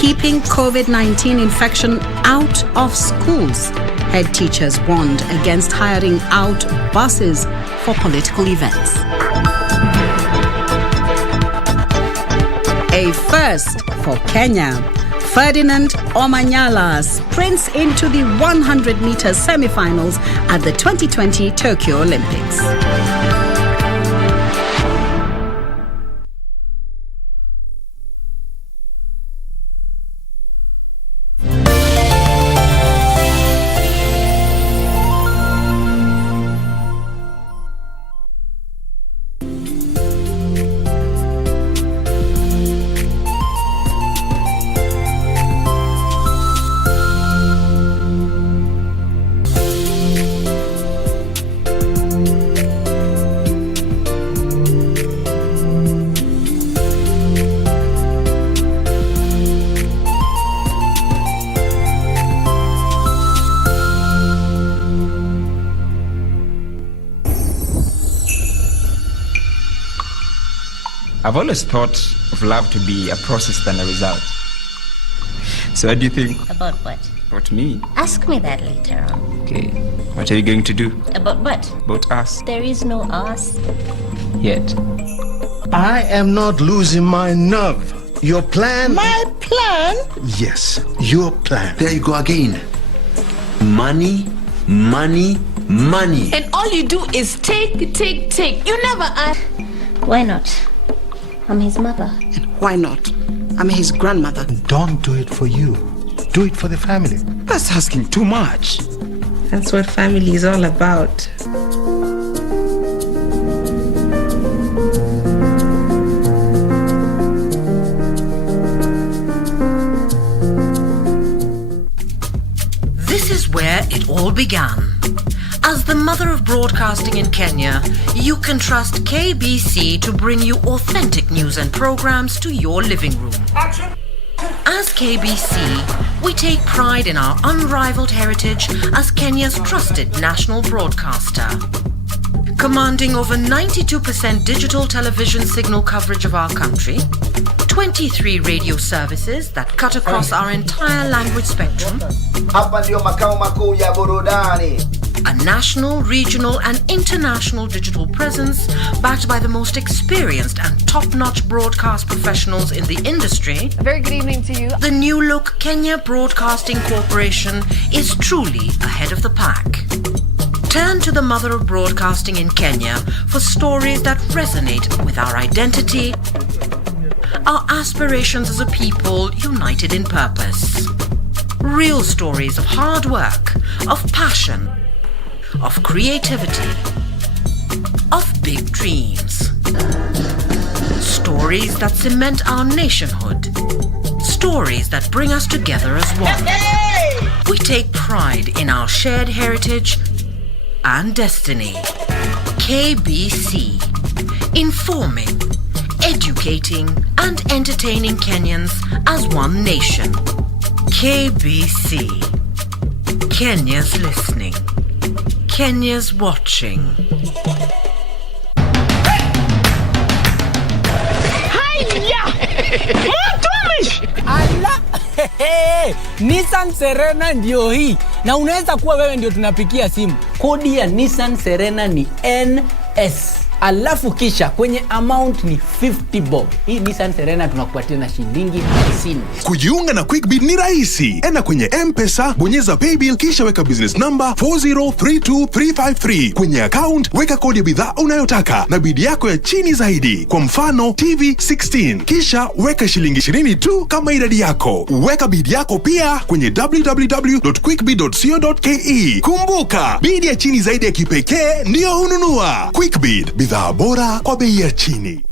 Keeping COVID-19 infection out of schools. Head teachers warned against hiring out buses for political events. A first for Kenya. Ferdinand Omanyala sprints into the 100-meter semi-finals at the 2020 Tokyo Olympics. I've always thought of love to be a process than a result. So what do you think? About what? About me? Ask me that later on. Okay. What are you going to do? About what? About us. There is no us. Yet. I am not losing my nerve. Your plan... My plan? Yes, your plan. There you go again. Money, money, money. And all you do is take. You never ask. Why not? I'm his mother. And why not? I'm his grandmother. Don't do it for you. Do it for the family. That's asking too much. That's what family is all about. This is where it all began. As the mother of broadcasting in Kenya, you can trust KBC to bring you authentic news and programs to your living room. As KBC, we take pride in our unrivaled heritage as Kenya's trusted national broadcaster. Commanding over 92% digital television signal coverage of our country, 23 radio services that cut across our entire language spectrum, a national, regional and international digital presence backed by the most experienced and top-notch broadcast professionals in the industry. A very good evening to you. The new look Kenya Broadcasting Corporation is truly ahead of the pack. Turn to the mother of broadcasting in Kenya for stories that resonate with our identity, our aspirations as a people united in purpose. Real stories of hard work, of passion, of creativity, of big dreams. Stories that cement our nationhood. Stories that bring us together as one. We take pride in our shared heritage and destiny. KBC. Informing, educating and entertaining Kenyans as one nation. KBC. Kenya's listening. Kenya's watching. Haya! Mtumishi! Ala! Nissan Serena ndio hii. Na unaweza kuwa wewe ndio tunapikia simu. Kodi ya Nissan Serena ni NS. Alafu kisha kwenye amount ni 50 bob. Hii Nissan Serena tunakupatia na shilingi 50. Kujiunga na QuickBid ni rahisi. Enda kwenye M-Pesa, bonyeza paybill kisha weka business number 4032353. Kwenye account weka kodi ya bidhaa unayotaka na bid yako ya chini zaidi. Kwa mfano TV 16. Kisha weka shilingi 20 tu kama idadi yako. Weka bid yako pia kwenye www.quickbid.co.ke. Kumbuka, bid ya chini zaidi ya kipekee ndio hununua. QuickBid, bidhaa bora kwa bei ya chini.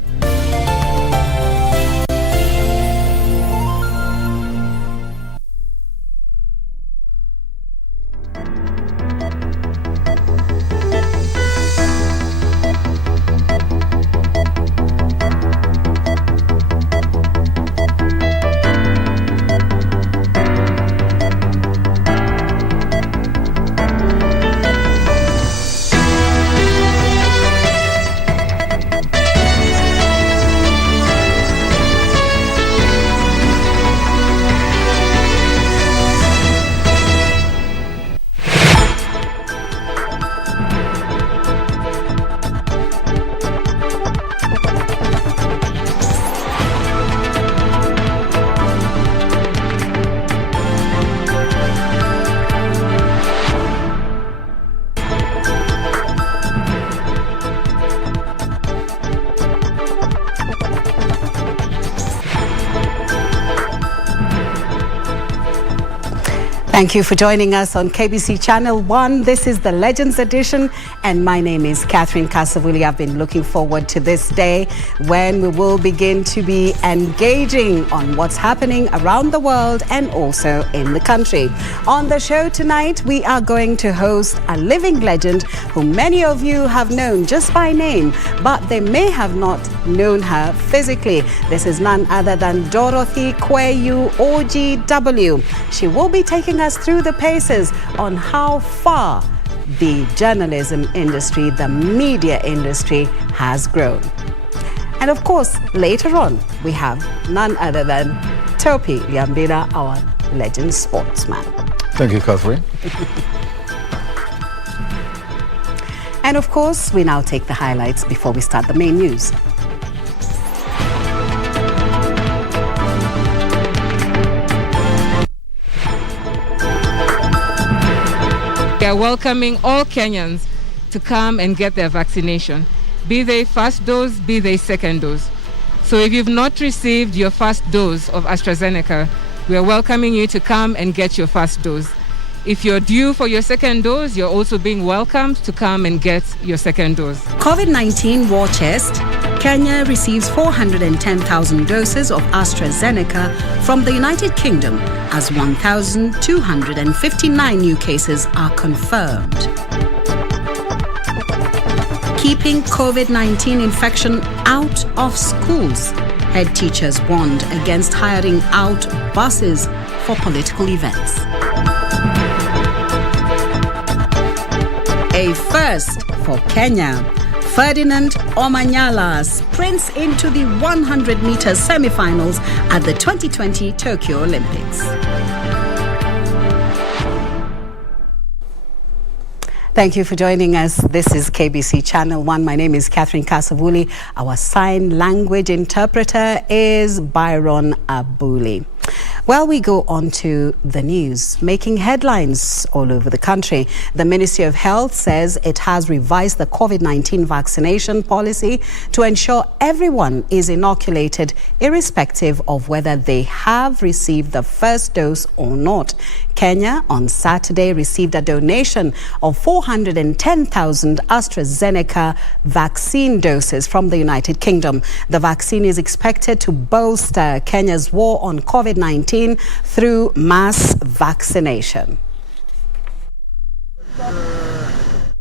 Thank you for joining us on KBC Channel 1. This is the Legends Edition, and my name is Catherine Kasavuli. I've been looking forward to this day when we will begin to be engaging on what's happening around the world and also in the country. On the show tonight, we are going to host a living legend who many of you have known just by name, but they may have not known her physically. This is none other than Dorothy Kweyu OGW. She will be taking us through the paces on how far the journalism industry, the media industry has grown. And of course, later on, we have none other than Topi Liambira, our legend sportsman. Thank you, Catherine. And of course, we now take the highlights before we start the main news. We are welcoming all Kenyans to come and get their vaccination, be they first dose, be they second dose. So if you've not received your first dose of AstraZeneca, we are welcoming you to come and get your first dose. If you're due for your second dose, you're also being welcomed to come and get your second dose. COVID-19 war chest. Kenya receives 410,000 doses of AstraZeneca from the United Kingdom as 1,259 new cases are confirmed. Keeping COVID-19 infection out of schools. Head teachers warned against hiring out buses for political events. A first for Kenya. Ferdinand Omanyala sprints into the 100-meter semi-finals at the 2020 Tokyo Olympics. Thank you for joining us. This is KBC Channel 1. My name is Catherine Kasavuli. Our sign language interpreter is Byron Abuli. Well, we go on to the news, making headlines all over the country. The Ministry of Health says it has revised the COVID-19 vaccination policy to ensure everyone is inoculated, irrespective of whether they have received the first dose or not. Kenya on Saturday received a donation of 410,000 AstraZeneca vaccine doses from the United Kingdom. The vaccine is expected to bolster Kenya's war on COVID-19 through mass vaccination.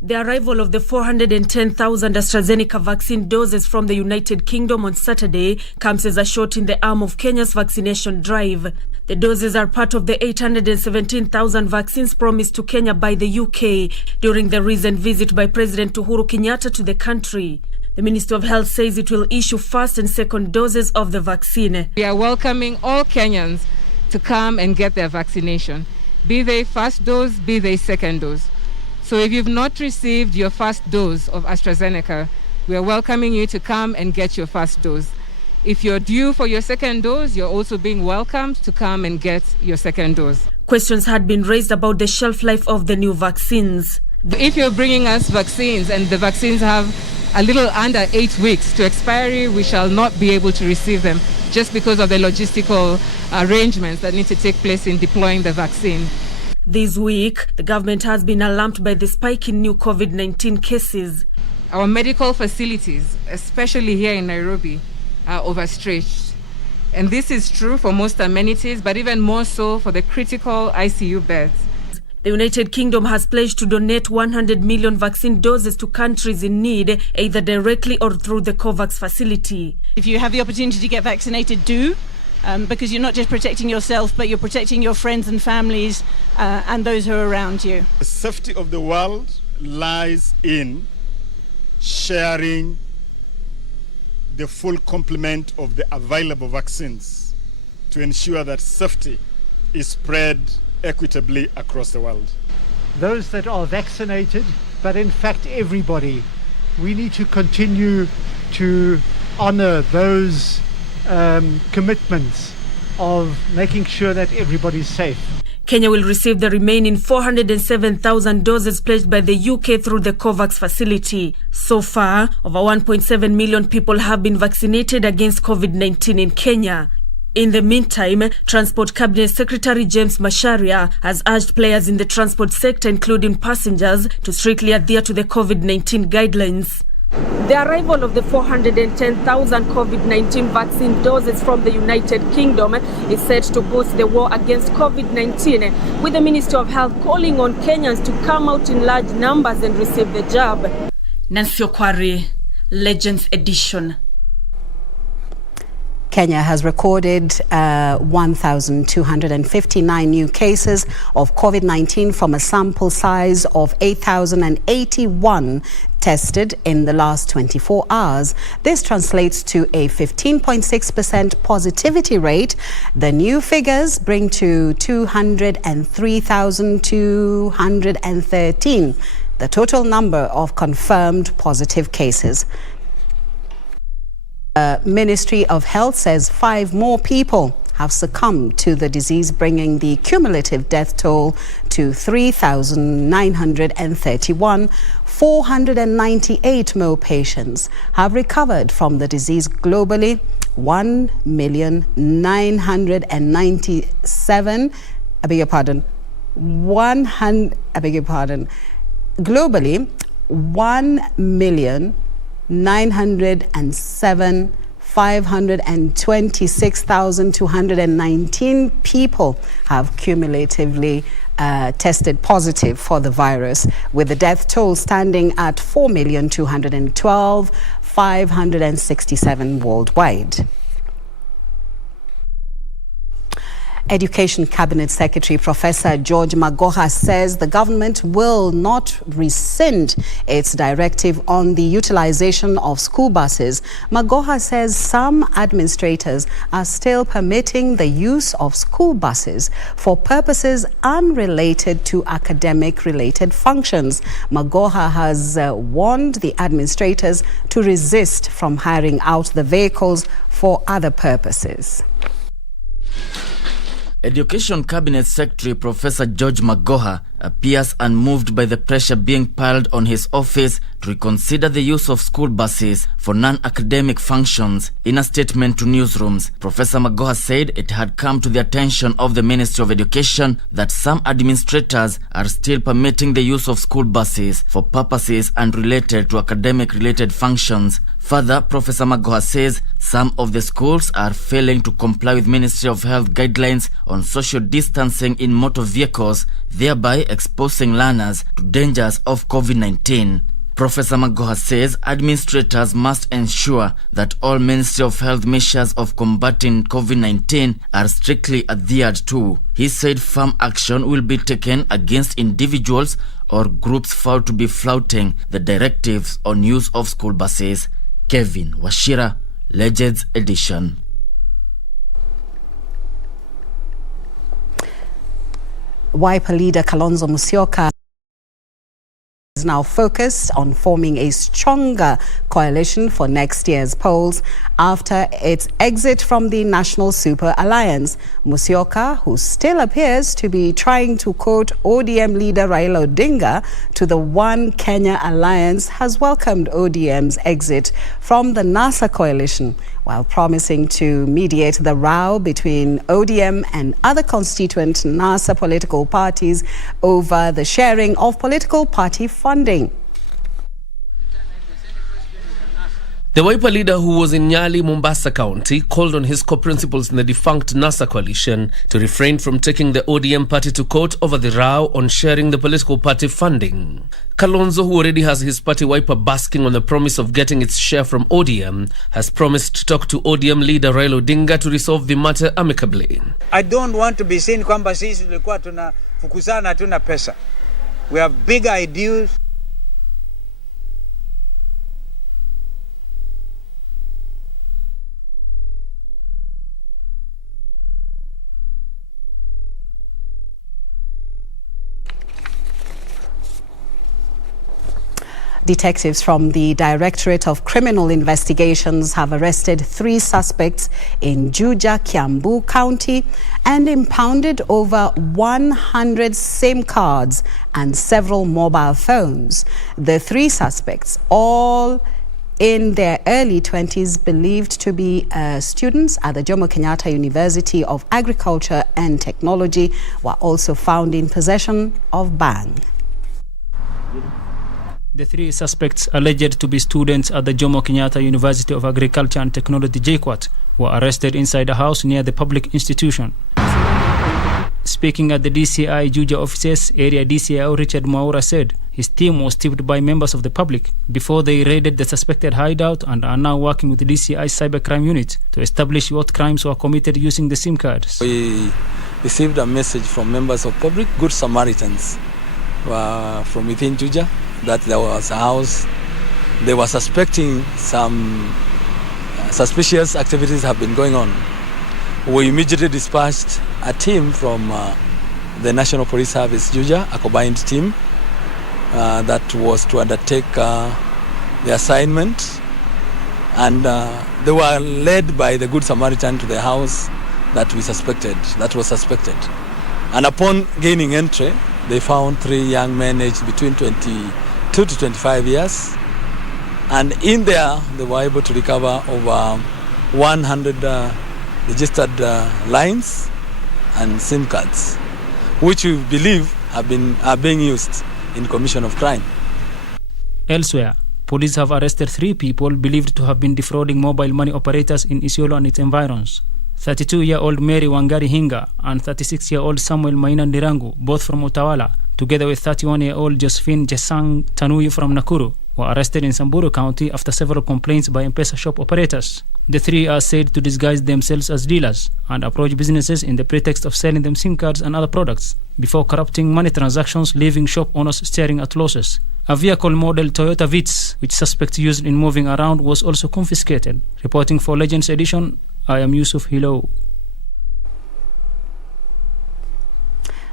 The arrival of the 410,000 AstraZeneca vaccine doses from the United Kingdom on Saturday comes as a shot in the arm of Kenya's vaccination drive. The doses are part of the 817,000 vaccines promised to Kenya by the UK during the recent visit by President Uhuru Kenyatta to the country. The Ministry of Health says it will issue first and second doses of the vaccine. We are welcoming all Kenyans to come and get their vaccination, be they first dose, be they second dose. So if you've not received your first dose of AstraZeneca, we are welcoming you to come and get your first dose. If you're due for your second dose, you're also being welcomed to come and get your second dose. Questions had been raised about the shelf life of the new vaccines. If you're bringing us vaccines and the vaccines have a little under 8 weeks to expiry, we shall not be able to receive them just because of the logistical arrangements that need to take place in deploying the vaccine. This week, the government has been alarmed by the spike in new COVID-19 cases. Our medical facilities, especially here in Nairobi, are overstretched. And this is true for most amenities, but even more so for the critical ICU beds. The United Kingdom has pledged to donate 100 million vaccine doses to countries in need, either directly or through the COVAX facility. If you have the opportunity to get vaccinated, do. Because you're not just protecting yourself, but you're protecting your friends and families and those who are around you. The safety of the world lies in sharing the full complement of the available vaccines to ensure that safety is spread equitably across the world. Those that are vaccinated, but in fact everybody, we need to continue to honor those commitments of making sure that everybody's safe. Kenya will receive the remaining 407,000 doses pledged by the UK through the COVAX facility. So far, over 1.7 million people have been vaccinated against COVID-19 in Kenya. In the meantime, Transport Cabinet Secretary James Macharia has urged players in the transport sector, including passengers, to strictly adhere to the COVID-19 guidelines. The arrival of the 410,000 COVID-19 vaccine doses from the United Kingdom is set to boost the war against COVID-19, with the Ministry of Health calling on Kenyans to come out in large numbers and receive the jab. Nancy Okwari, Legends Edition. Kenya has recorded 1,259 new cases of COVID-19 from a sample size of 8,081 tested in the last 24 hours. This translates to a 15.6% positivity rate. The new figures bring to 203,213 the total number of confirmed positive cases. The Ministry of Health says 5 more people have succumbed to the disease, bringing the cumulative death toll to 3,931. 498 more patients have recovered from the disease globally. 1,997,000, globally, 1,907,526,219 people have cumulatively tested positive for the virus, with the death toll standing at 4,212,567 worldwide. Education Cabinet Secretary Professor George Magoha says the government will not rescind its directive on the utilization of school buses. Magoha says some administrators are still permitting the use of school buses for purposes unrelated to academic-related functions. Magoha has warned the administrators to resist from hiring out the vehicles for other purposes. Education Cabinet Secretary Professor George Magoha appears unmoved by the pressure being piled on his office to reconsider the use of school buses for non-academic functions. In a statement to newsrooms, Professor Magoha said it had come to the attention of the Ministry of Education that some administrators are still permitting the use of school buses for purposes unrelated to academic-related functions. Further, Professor Magoha says some of the schools are failing to comply with Ministry of Health guidelines on social distancing in motor vehicles, thereby exposing learners to dangers of COVID-19. Professor Magoha says administrators must ensure that all Ministry of Health measures of combating COVID-19 are strictly adhered to. He said firm action will be taken against individuals or groups found to be flouting the directives on use of school buses. Kevin Washira, Legends Edition. Wiper leader Kalonzo Musyoka is now focused on forming a stronger coalition for next year's polls after its exit from the National Super Alliance. Musyoka, who still appears to be trying to quote ODM leader Raila Odinga to the One Kenya Alliance, has welcomed ODM's exit from the NASA coalition, while promising to mediate the row between ODM and other constituent NASA political parties over the sharing of political party funding. The Wiper leader, who was in Nyali, Mombasa County, called on his co-principals in the defunct NASA coalition to refrain from taking the ODM party to court over the row on sharing the political party funding. Kalonzo, who already has his party Wiper basking on the promise of getting its share from ODM, has promised to talk to ODM leader Raila Odinga to resolve the matter amicably. I don't want to be seen kwamba sisi tulikuwa tunafukuzana hatuna pesa. We have big ideas. Detectives from the Directorate of Criminal Investigations have arrested 3 suspects in JUJA, Kiambu County and impounded over 100 SIM cards and several mobile phones. The 3 suspects, all in their early 20s, believed to be students at the Jomo Kenyatta University of Agriculture and Technology, were also found in possession of bang. The three suspects, alleged to be students at the Jomo Kenyatta University of Agriculture and Technology JKUAT, were arrested inside a house near the public institution. Speaking at the DCI JUJA offices, Area DCIO Richard Mwaura said his team was tipped by members of the public before they raided the suspected hideout and are now working with the DCI Cybercrime Unit to establish what crimes were committed using the SIM cards. We received a message from members of public, good Samaritans, from within JUJA, that there was a house. They were suspecting some suspicious activities have been going on. We immediately dispatched a team from the National Police Service JUJA, a combined team that was to undertake the assignment, and they were led by the Good Samaritan to the house that was suspected. And upon gaining entry, they found three young men aged between 22 to 25 years, and in there they were able to recover over 100 registered lines and SIM cards, which we believe are being used in commission of crime. Elsewhere, police have arrested 3 people believed to have been defrauding mobile money operators in Isiolo and its environs. 32-year-old Mary Wangari Hinga and 36-year-old Samuel Maina Ndirangu, both from Utawala, together with 31-year-old Josephine Jesang Tanuyu from Nakuru, were arrested in Samburu County after several complaints by M-Pesa shop operators. The 3 are said to disguise themselves as dealers and approach businesses in the pretext of selling them SIM cards and other products before corrupting money transactions, leaving shop owners staring at losses. A vehicle model Toyota Vitz, which suspects used in moving around, was also confiscated. Reporting for Legends Edition, I am Yusuf Hilo.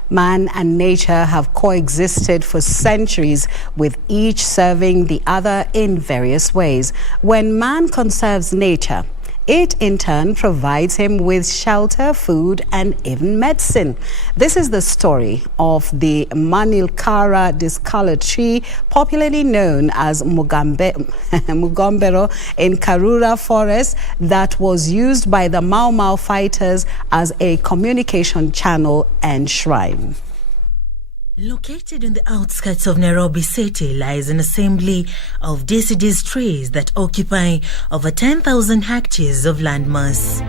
Man and nature have coexisted for centuries, with each serving the other in various ways. When man conserves nature, it in turn provides him with shelter, food, and even medicine. This is the story of the Manilkara discolored tree, popularly known as Mugombero in Karura Forest, that was used by the Mau Mau fighters as a communication channel and shrine. Located on the outskirts of Nairobi City lies an assembly of deciduous trees that occupy over 10,000 hectares of landmass.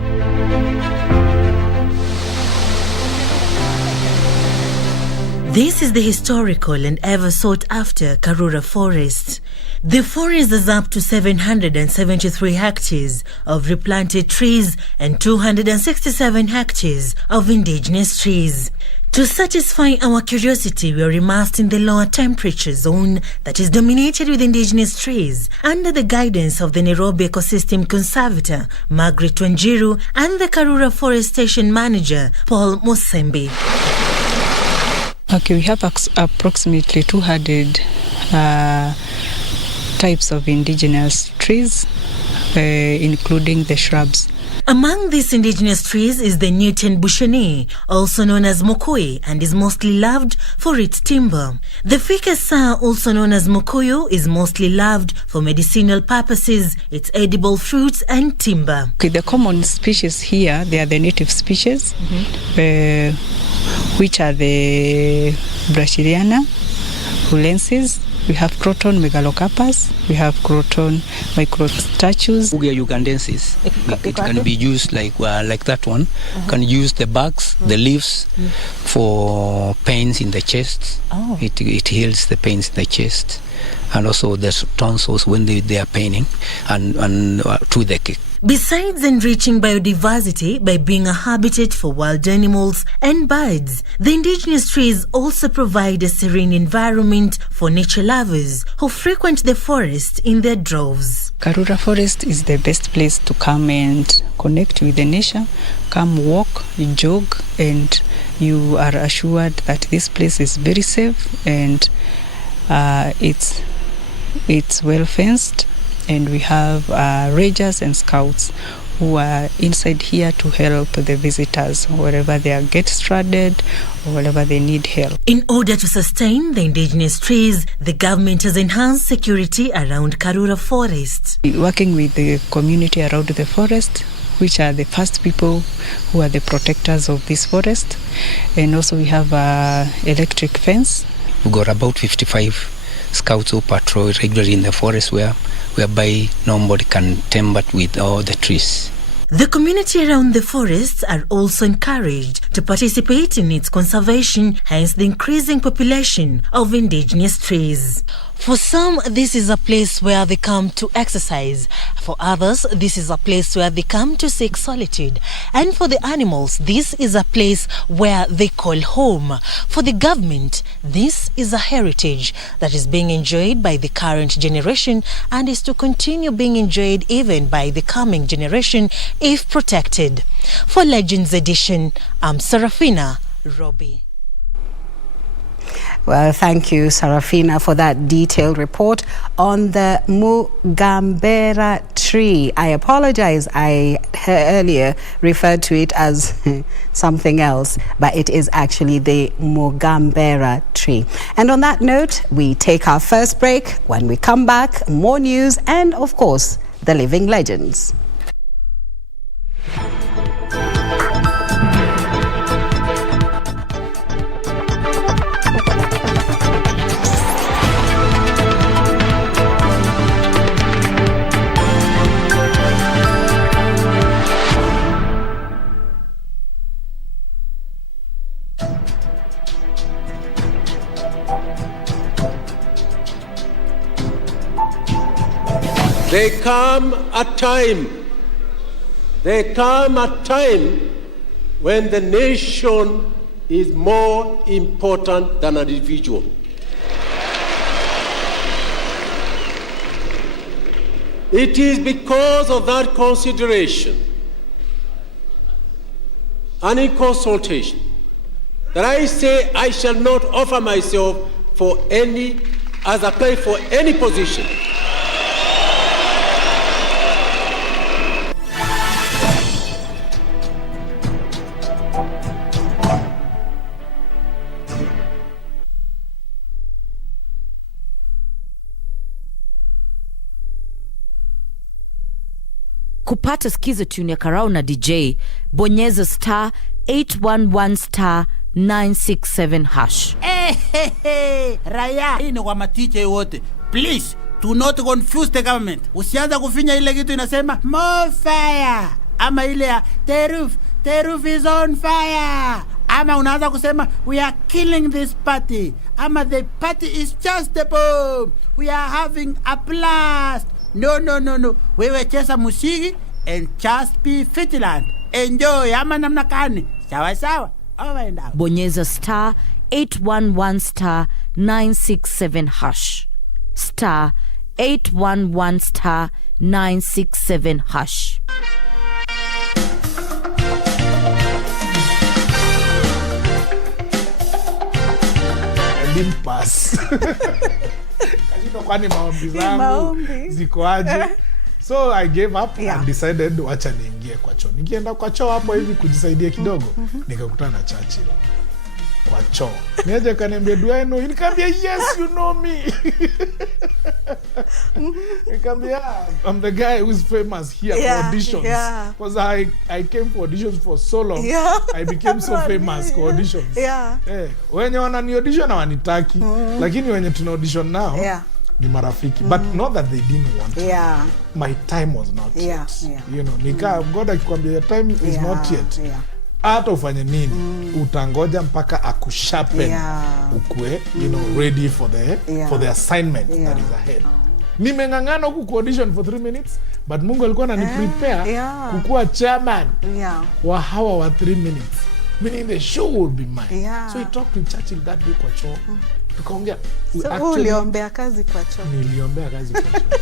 This is the historical and ever sought after Karura Forest. The forest is up to 773 hectares of replanted trees and 267 hectares of indigenous trees. To satisfy our curiosity, we are immersed in the lower temperature zone that is dominated with indigenous trees under the guidance of the Nairobi Ecosystem Conservator, Margaret Wanjiru, and the Karura Forest Station Manager, Paul Musembi. Okay, we have approximately 200 types of indigenous trees, including the shrubs. Among these indigenous trees is the Newton bushani, also known as mokoi, and is mostly loved for its timber. The ficus, also known as mokoyo, is mostly loved for medicinal purposes, its edible fruits and timber. Okay, the common species here, they are the native species, which are the Brasiliana, Hulensis. We have Croton megalocarpus, we have Croton microstachys. Ugia ugandensis. It can be used like that one. Can use the barks, the leaves for pains in the chest. Oh. It heals the pains in the chest, and also the tonsils when they are paining, and toothache. Besides enriching biodiversity by being a habitat for wild animals and birds, the indigenous trees also provide a serene environment for nature lovers who frequent the forest in their droves. Karura Forest is the best place to come and connect with the nature, come walk, jog, and you are assured that this place is very safe and it's well fenced. And we have rangers and scouts who are inside here to help the visitors wherever they get stranded or wherever they need help. In order to sustain the indigenous trees, the government has enhanced security around Karura Forest. Working with the community around the forest, which are the first people who are the protectors of this forest. And also we have an electric fence. We got about 55 scouts who patrol regularly in the forest whereby nobody can tamper with all the trees. The community around the forests are also encouraged to participate in its conservation, hence the increasing population of indigenous trees. For some, this is a place where they come to exercise. For others, this is a place where they come to seek solitude. And for the animals, this is a place where they call home. For the government, this is a heritage that is being enjoyed by the current generation and is to continue being enjoyed even by the coming generation if protected. For Legends Edition, I'm Serafina Robbie. Well, thank you, Sarafina, for that detailed report on the Mugambera tree. I apologize, I earlier referred to it as something else, but it is actually the Mugambera tree. And on that note, we take our first break. When we come back, more news and, of course, the living legends. There come a time when the nation is more important than an individual. It is because of that consideration and in consultation that I say I shall not offer myself for any position. Kupata skiza tune ya Karau na DJ, bonyeza star 811 star 967 hash. Raya, hii ni kwa matiche wote. Please, do not confuse the government. Usianza kufinya ile kitu inasema more fire. Ama ile ya the roof is on fire. Ama unaanza kusema we are killing this party. Ama the party is just a bomb. We are having a blast. No. Wewe cheza musiki and just be fitland. Enjoy. Ama namna kani. Sawa. Over and out. Bonyeza star 811 star 967 hash. Star 811 star 967 hash. I didn't pass. Kwani maombi zangu ziko aje? So I gave up and decided wacha niingie kwa choo. Nikienda kwa choo hapo hivi kujisaidia kidogo, nikakutana na Churchill kwa choo. Niaje kaniambia do I know? Nikamwambia yes, you know me. Nikamwambia I'm the guy who's famous here for auditions. Because I came for auditions for so long. I became so famous for auditions. Wenye wanani audition wanitaki, lakini wenye tuna audition now ni marafiki. But not that they didn't want to. My time was not yet. You know, God akikwambia your time is not yet. Hata ufanye nini, utangoja mpaka akushapen ukwe, you know, ready for the assignment that is ahead. Nimengangana huku ku audition for 3 minutes, but Mungu alikuwa ananiprepare kukuwa chairman wa hawa wa 3 minutes. Meaning the show will be mine. So he talked to Churchill that day kwa choo. Tukaongea. So uliombea kazi kwa choo? Niliombea kazi kwa choo.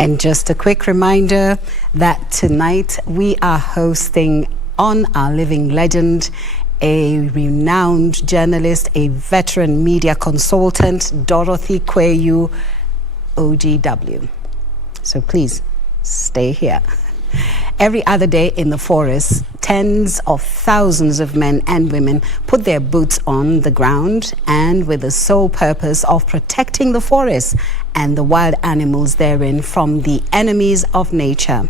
And just a quick reminder that tonight we are hosting on Our Living Legend a renowned journalist, a veteran media consultant, Dorothy Kweyu, OGW. So please stay here. Every other day in the forest, tens of thousands of men and women put their boots on the ground and with the sole purpose of protecting the forest and the wild animals therein from the enemies of nature.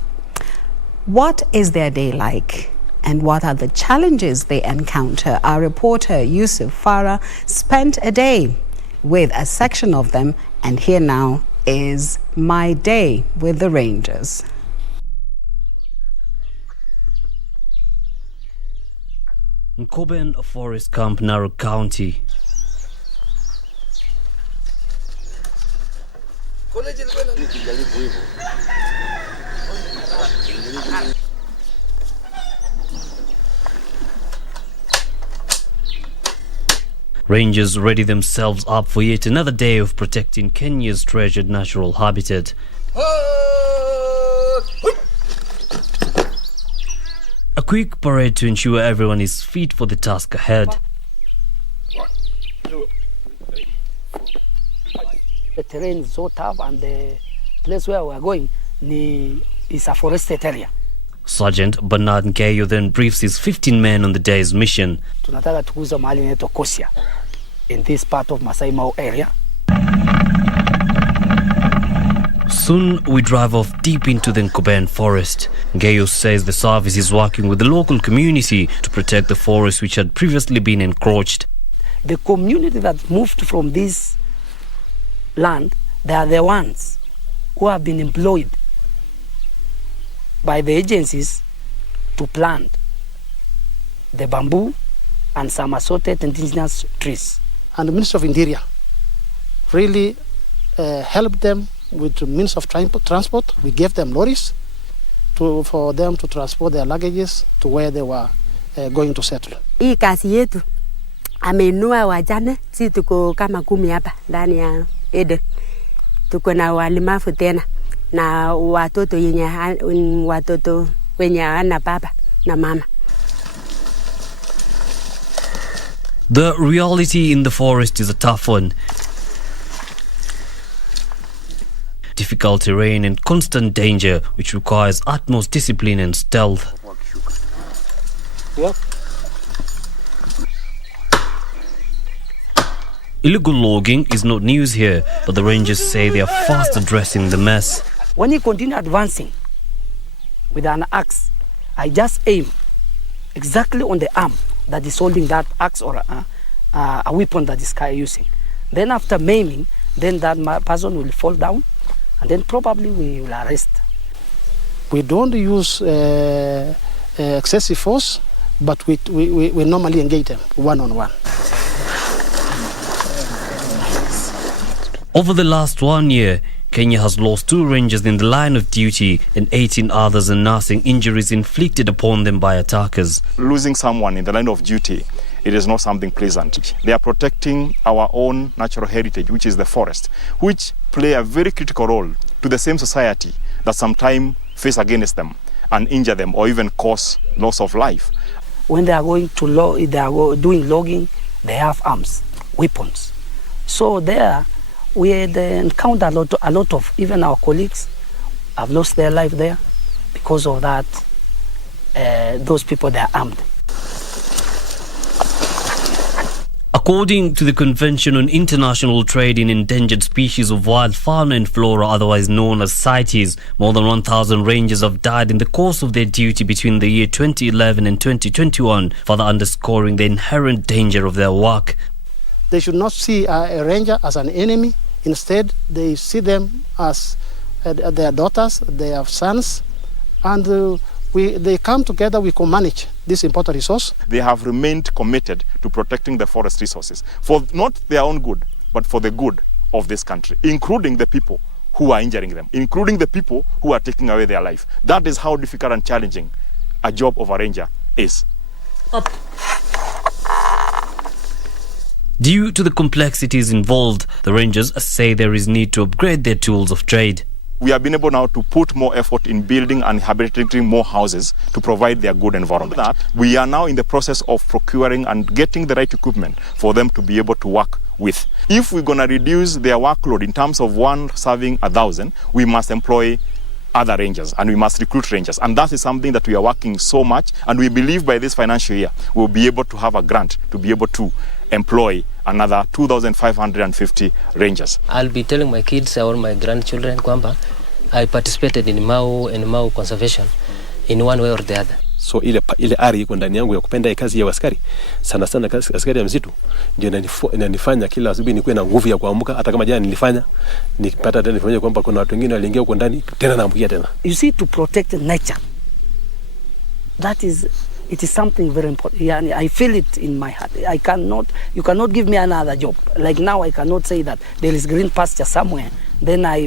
What is their day like? And what are the challenges they encounter? Our reporter, Yusuf Farah, spent a day with a section of them, and here now is my day with the Rangers. Nkoben Forest Camp, Narok County. Rangers ready themselves up for yet another day of protecting Kenya's treasured natural habitat. A quick parade to ensure everyone is fit for the task ahead. The terrain is so tough, and the place where we are going is a forested area. Sergeant Bernard Nkeyo then briefs his 15 men on the day's mission. Tunataka tukuza mahali inaitwa Kosia in this part of Masai Mau area. Soon we drive off deep into the Nkoben forest. Nkeyo says the service is working with the local community to protect the forest which had previously been encroached. The community that moved from this land, they are the ones who have been employed by the agencies to plant the bamboo and some assorted indigenous trees. And the Ministry of Interior really helped them with the means of transport. We gave them lorries for them to transport their luggages to where they were going to settle. Hii kazi yetu ameinua wajane, si tuko kama 10 hapa ndani ya Eden. Tuko na walemavu tena na watoto wenye hawana baba na mama. The reality in the forest is a tough one. Difficult terrain and constant danger, which requires utmost discipline and stealth. Yep. Illegal logging is not news here, but the rangers say they are fast addressing the mess. When you continue advancing with an axe, I just aim exactly on the arm that is holding that axe or a weapon that this guy is using. Then after maiming, then that person will fall down, and then probably we will arrest. We don't use excessive force, but we normally engage them one-on-one. Over the last 1 year, Kenya has lost 2 rangers in the line of duty and 18 others in nursing injuries inflicted upon them by attackers. Losing someone in the line of duty, it is not something pleasant. They are protecting our own natural heritage, which is the forest, which play a very critical role to the same society that sometimes face against them and injure them or even cause loss of life. When they are going to doing logging, they have arms, weapons. So there, we had encountered a lot of, even our colleagues have lost their life there because of that. Those people, they are armed. According to the Convention on International Trade in Endangered Species of Wild Fauna and Flora, otherwise known as CITES, more than 1,000 rangers have died in the course of their duty between the year 2011 and 2021, further underscoring the inherent danger of their work. They should not see a ranger as an enemy. Instead, they see them as their daughters, their sons, and they come together, we can manage this important resource. They have remained committed to protecting the forest resources for not their own good, but for the good of this country, including the people who are injuring them, including the people who are taking away their life. That is how difficult and challenging a job of a ranger is. Up. Due to the complexities involved, the rangers say there is need to upgrade their tools of trade. we have been able now to put more effort in building and rehabilitating more houses to provide their good environment. That we are now in the process of procuring and getting the right equipment for them to be able to work with. If we're going to reduce their workload in terms of one serving 1,000, we must employ other rangers and we must recruit rangers, and that is something that we are working so much, and we believe by this financial year we'll be able to have a grant to be able to employ another 2,550 rangers. I'll be telling my kids or my grandchildren kwamba I participated in Mau conservation in one way or the other. So ile ari iko ndani yangu ya kupenda kazi ya askari, sana sana askari ya msitu, ndio inanifanya kila asubuhi nikuwe na nguvu ya kuamka. Hata kama jana nilifanya nikipata tena nifanye kwamba kuna watu wengine waliingia huko ndani tena naamkia tena. You see, to protect nature, it is something very important. Yani, I feel it in my heart. You cannot give me another job. Like now I cannot say that there is green pasture somewhere, then I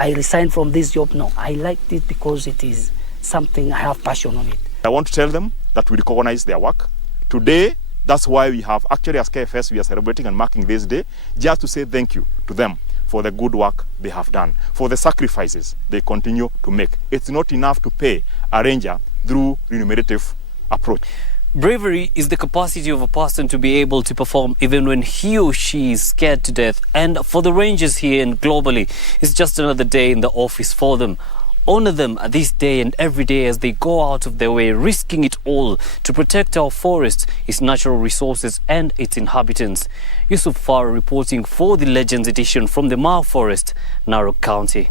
resign from this job. No, I liked it because it is something I have passion on it. I want to tell them that we recognize their work. Today, that's why we have, actually as KFS, we are celebrating and marking this day, just to say thank you to them for the good work they have done, for the sacrifices they continue to make. It's not enough to pay a ranger through remunerative approach. Bravery is the capacity of a person to be able to perform even when he or she is scared to death. And for the rangers here and globally, it's just another day in the office for them. Honor them this day and every day as they go out of their way, risking it all to protect our forests, its natural resources and its inhabitants. Yusuf Farah reporting for the Legends edition from the Mau Forest, Narok County.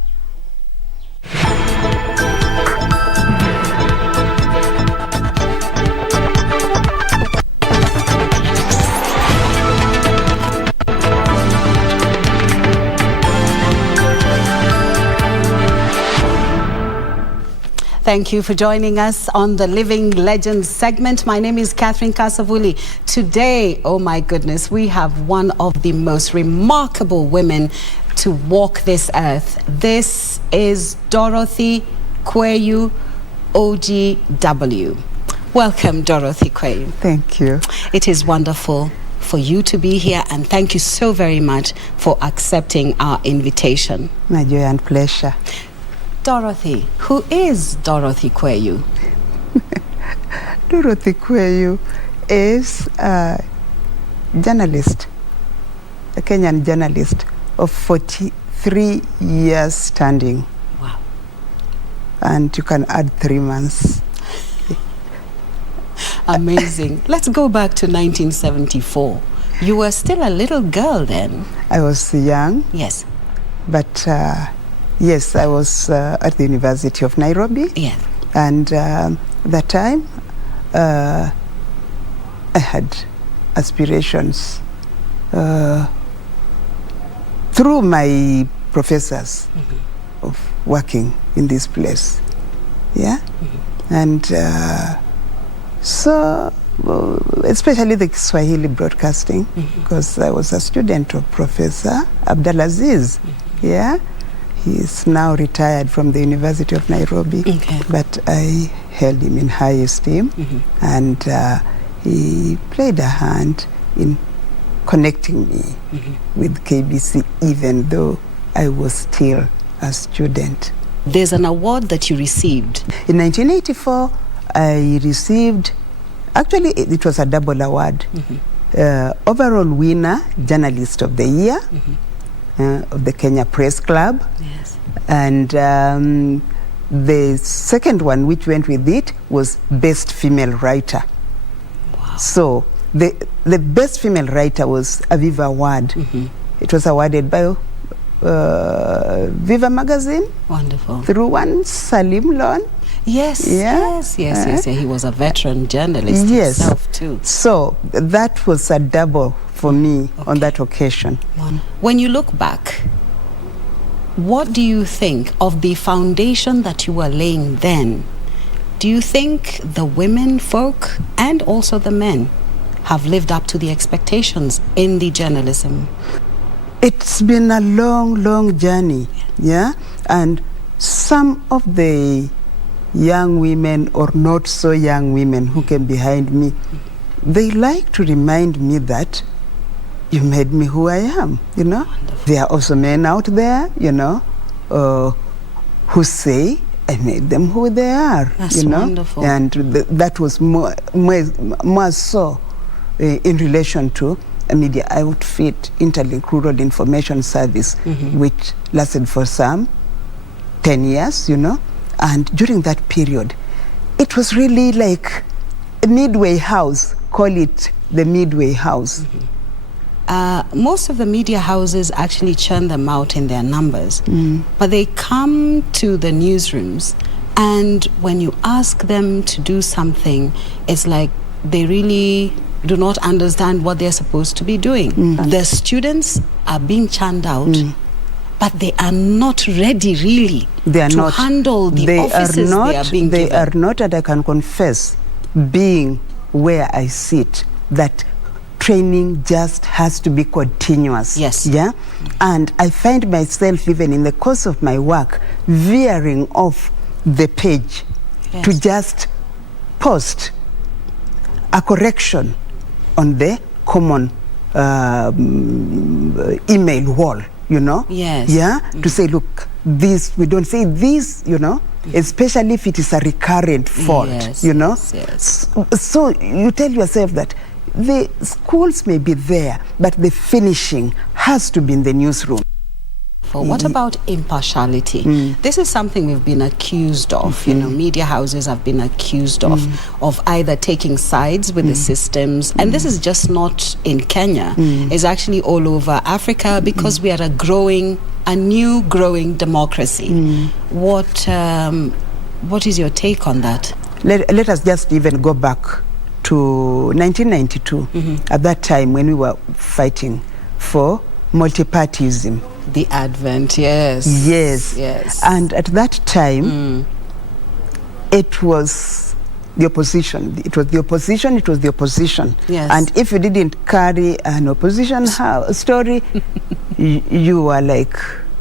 Thank you for joining us on the Living Legends segment. My name is Kasavuli. Today, oh my goodness, we have one of the most remarkable women to walk this earth. This is Dorothy Kweyu, OGW. Welcome, Dorothy Kweyu. Thank you. It is wonderful for you to be here, and thank you so very much for accepting our invitation. My joy and pleasure. Dorothy, who is Dorothy Kweyu? Dorothy Kweyu is a journalist, a Kenyan journalist of 43 years standing. Wow. And you can add 3 months. Amazing. Let's go back to 1974. You were still a little girl then. I was young. Yes. But yes, I was at the University of Nairobi. Yes. And that time, I had aspirations through my professors of working in this place. Yeah? And so, especially the Swahili broadcasting, because I was a student of Professor Abdulaziz. Yeah? He is now retired from the University of Nairobi, but I held him in high esteem, and he played a hand in connecting me with KBC, even though I was still a student. There's an award that you received. In 1984, I received, actually it was a double award. Overall winner, Journalist of the Year, of the Kenya Press Club. Yes. And the second one, which went with it, was Best Female Writer. Wow. So the Best Female Writer was a Viva Award. It was awarded by Viva Magazine. Wonderful. Through one Salim Lon. Yes, yeah. yes. He was a veteran journalist himself too. So that was a double for me on that occasion. When you look back, what do you think of the foundation that you were laying then? Do you think the women folk and also the men have lived up to the expectations in the journalism? It's been a long, long journey, yeah? And some of the young women or not so young women who came behind me, they like to remind me that you made me who I am, you know? There are also men out there, you know, who say I made them who they are. That's wonderful. And that was more so in relation to a media outfit, Interlink Rural Information Service, which lasted for some 10 years, and during that period, it was really like a midway house, call it the midway house. Most of the media houses actually churn them out in their numbers, but they come to the newsrooms, and when you ask them to do something, it's like they really do not understand what they're supposed to be doing. The students are being churned out, but they are not ready really to handle the offices they are being given. They are not, and I can confess, being where I sit, that training just has to be continuous. Yes. Yeah? And I find myself, even in the course of my work, veering off the page to just post a correction on the common email wall, Yes. Yeah? To say, look, this, we don't say this, especially if it is a recurrent fault, Yes. So you tell yourself that the schools may be there, but the finishing has to be in the newsroom. What about impartiality? This is something we've been accused of. Media houses have been accused of either taking sides with the systems, and this is just not in Kenya. It's actually all over Africa, because we are a new growing democracy. What is your take on that? Let us just even go back to 1992, at that time when we were fighting for multipartyism. The advent, yes. Yes. And at that time, it was the opposition. It was the opposition. Yes. And if you didn't carry an opposition story, you were like,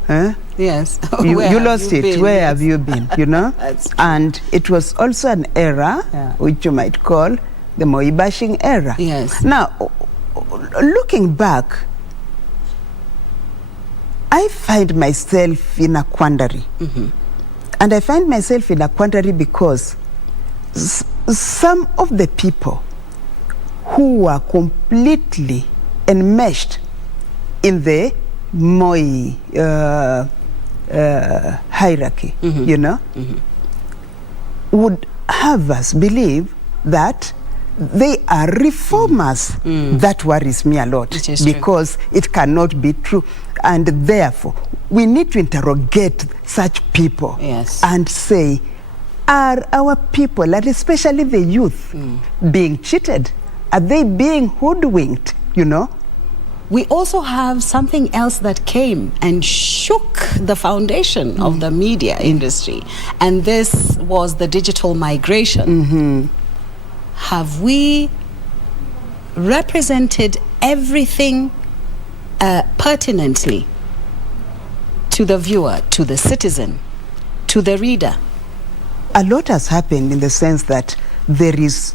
huh? Yes. You lost it. Where have you been? And it was also an era, which you might call the Moi bashing era. Yes. Now, looking back, I find myself in a quandary. And I find myself in a quandary because some of the people who were completely enmeshed in the Moi hierarchy, would have us believe that they are reformers. That worries me a lot, because it cannot be true. And therefore, we need to interrogate such people and say, are our people, and especially the youth, being cheated? Are they being hoodwinked, We also have something else that came and shook the foundation of the media industry, and this was the digital migration. Have we represented everything pertinently to the viewer, to the citizen, to the reader? A lot has happened in the sense that there is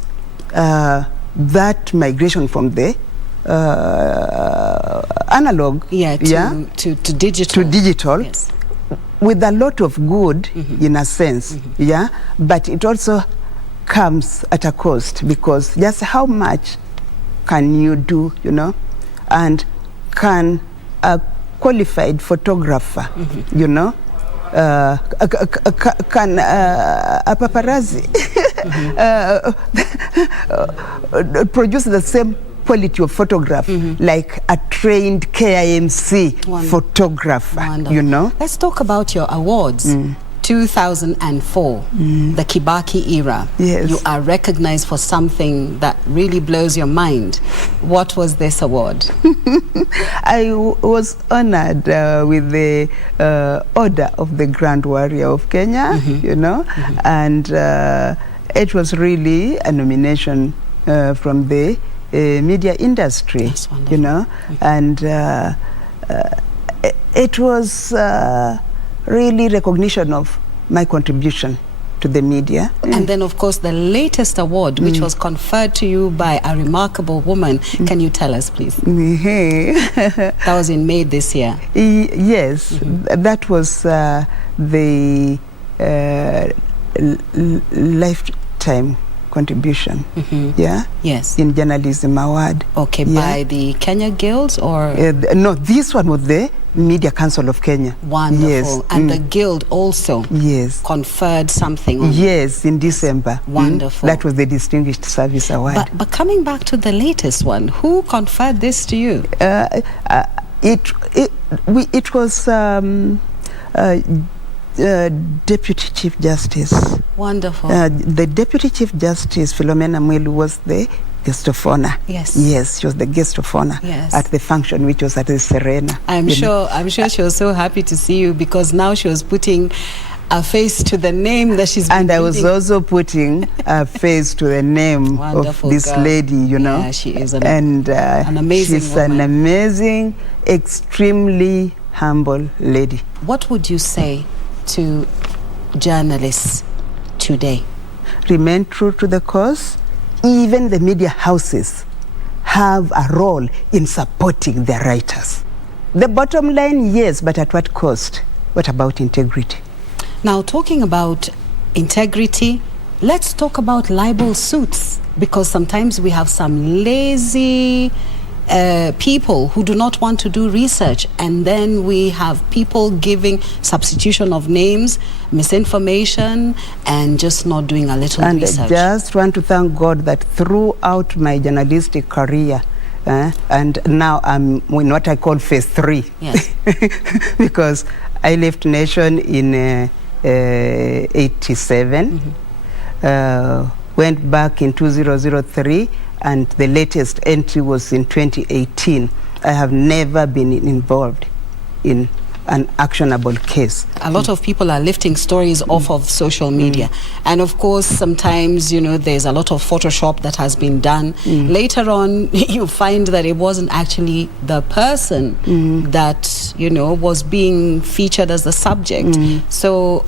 that migration from the analog to digital. Yes. With a lot of good, in a sense, but it also comes at a cost, because just how much can you do, and can a qualified photographer, can a paparazzi produce the same quality of photograph like a trained KIMC photographer? Let's talk about your awards. 2004, the Kibaki era. Yes. You are recognized for something that really blows your mind. What was this award? I was honored with the Order of the Grand Warrior of Kenya, and it was really a nomination from the media industry. That's wonderful. And it was really recognition of my contribution to the media. And then, of course, the latest award, which was conferred to you by a remarkable woman. Can you tell us, please? That was in May this year. Yes, that was the lifetime contribution. Yeah. Yes. In journalism award. Okay, by the Kenya Guilds or? No, this one was the Media Council of Kenya. Wonderful. Yes. And the Guild also conferred something on Yes, in December. Wonderful. That was the Distinguished Service Award. But coming back to the latest one, who conferred this to you? It was Deputy Chief Justice. Wonderful. The Deputy Chief Justice, Philomena Mwelu, was the guest of honor. Yes. Yes, she was the guest of honor at the function, which was at the Serena. I'm sure she was so happy to see you, because now she was putting a face to the name that she's been And I was also putting a face to the name Wonderful of this girl. lady, you know. Yeah, she is an she's amazing woman. an amazing, extremely humble lady. What would you say to journalists today? Remain true to the cause. Even the media houses have a role in supporting their writers. The bottom line, yes, but at what cost? What about integrity? Now, talking about integrity, let's talk about libel suits, because sometimes we have some lazy people who do not want to do research, and then we have people giving substitution of names, misinformation, and just not doing a little research. And I just want to thank God that throughout my journalistic career, and now I'm in what I call phase 3, yes. because I left Nation in 87, went back in 2003, and the latest entry was in 2018. I have never been involved in an actionable case. A lot of people are lifting stories off of social media. And of course, sometimes, you know, there's a lot of Photoshop that has been done. Later on, you find that it wasn't actually the person that, you know, was being featured as the subject. So,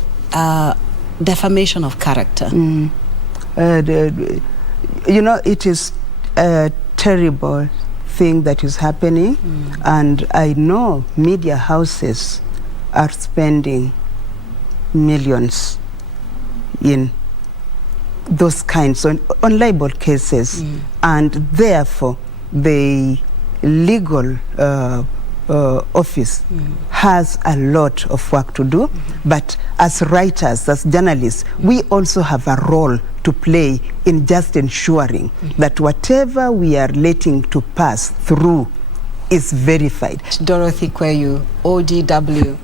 defamation of character. You know, it is a terrible thing that is happening, and I know media houses are spending millions in those kinds on libel cases, and therefore the legal office has a lot of work to do, but as writers, as journalists, we also have a role to play in just ensuring that whatever we are letting to pass through is verified. Dorothy Kweyu, OGW,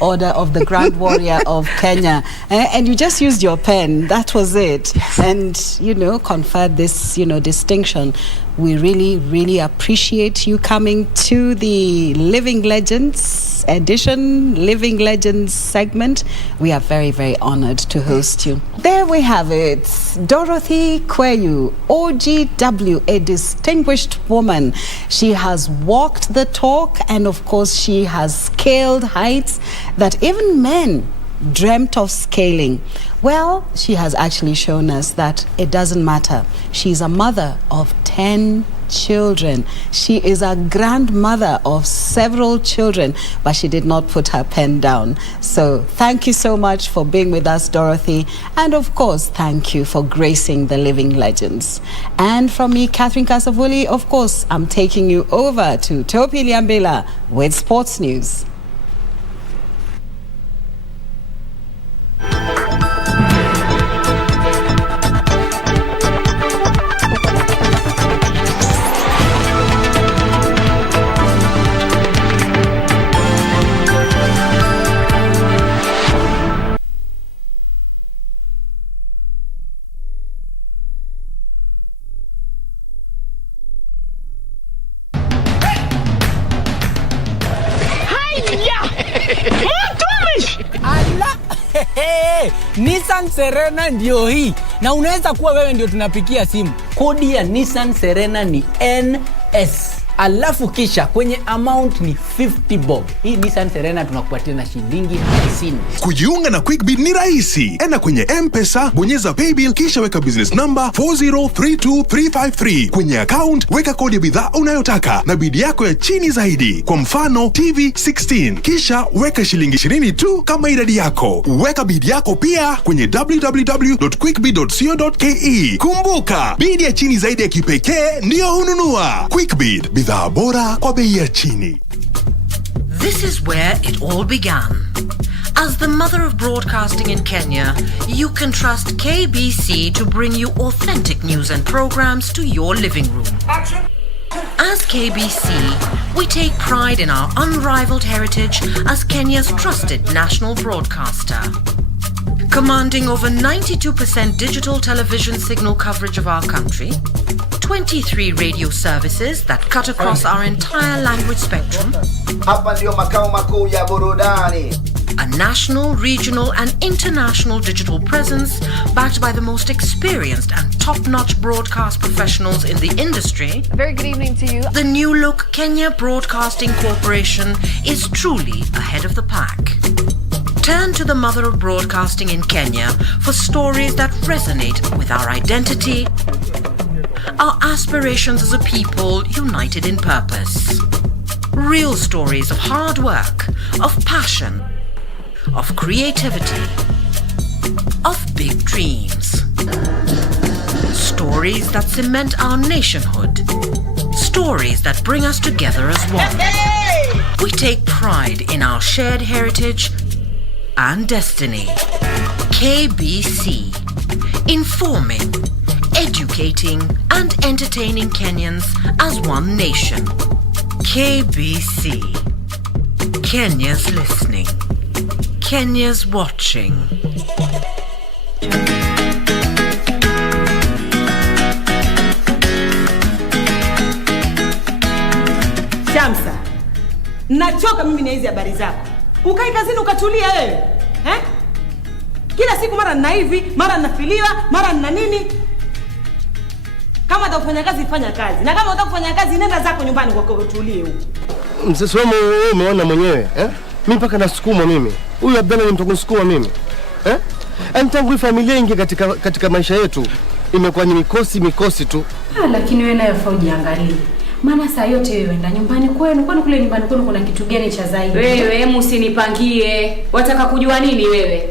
Order of the Grand Warrior of Kenya, and you just used your pen, that was it, and, you know, conferred this, you know, distinction. We really, really appreciate you coming to the Living Legends edition, Living Legends segment. We are very, very honored to host you. There we have it. Dorothy Kweyu, OGW, a distinguished woman. She has walked the talk, and of course she has scaled heights that even men dreamt of scaling. Well, she has actually shown us that it doesn't matter. She's a mother of 10 children. She is a grandmother of several children, but she did not put her pen down. So thank you so much for being with us, Dorothy. And of course, thank you for gracing the Living Legends. And from me, Catherine Kasavuli, of course, I'm taking you over to Topi Liambela with sports news. Nissan Serena ndio hii, na unaweza kuwa wewe ndio tunapikia simu. Kodi ya Nissan Serena ni NS. alafu kisha kwenye amount ni 50 bob. Hii Nissan Serena tunakupatia na shilingi 50. Kujiunga na QuickBid ni rahisi. Enda kwenye M-Pesa, bonyeza paybill kisha weka business number 4032353. Kwenye account weka kodi ya bidhaa unayotaka na bid yako ya chini zaidi. Kwa mfano TV 16. Kisha weka shilingi 20 tu kama idadi yako. Weka bid yako pia kwenye www.quickbid.co.ke. Kumbuka, bid ya chini zaidi ya kipekee ndio hununua. QuickBid, bidhaa bora kwa bei ya chini. This is where it all began. As the mother of broadcasting in Kenya, you can trust KBC to bring you authentic news and programs to your living room. As KBC, we take pride in our unrivaled heritage as Kenya's trusted national broadcaster. Commanding over 92% digital television signal coverage of our country, 23 radio services that cut across our entire language spectrum, a national, regional and international digital presence backed by the most experienced and top-notch broadcast professionals in the industry. A very good evening to you. The new look Kenya Broadcasting Corporation is truly ahead of the pack. Turn to the mother of broadcasting in Kenya for stories that resonate with our identity, our aspirations as a people united in purpose. Real stories of hard work, of passion, of creativity, of big dreams. Stories that cement our nationhood. Stories that bring us together as one. We take pride in our shared heritage and destiny. KBC. Informing, educating and entertaining Kenyans as one nation. KBC. Kenya's listening. Kenya's watching. Shamsa, nachoka mimi na hizi habari zako. Ukai kazini ukatulia wewe. Kila siku mara nina hivi, mara ninafiliwa, mara nina nini? Kama unataka kazi fanya kazi. Na kama unataka kufanya kazi nenda zako nyumbani kwa kutulie huko. Msisi wangu wewe umeona mwenyewe, Mimi mpaka nasukuma mimi. Huyu Abdalla ni mtu kusukuma mimi. Tangu familia ingi katika maisha yetu imekuwa ni mikosi tu. Lakini wewe nayo faudi angalie. Maana saa yote wewe enda nyumbani kwenu, kwani kule nyumbani kwenu kuna kitu gani cha zaidi? Wewe msinipangie. Wataka kujua nini wewe?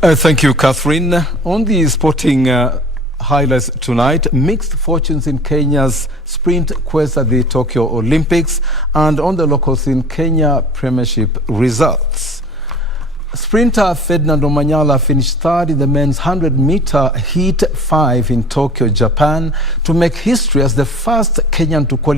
Thank you, Catherine. On the sporting highlights tonight, mixed fortunes in Kenya's sprint quest at the Tokyo Olympics, and on the locals in Kenya Premiership results. Sprinter Ferdinand Omanyala finished third in the men's 100-meter heat 5 in Tokyo, Japan, to make history as the first Kenyan to qualify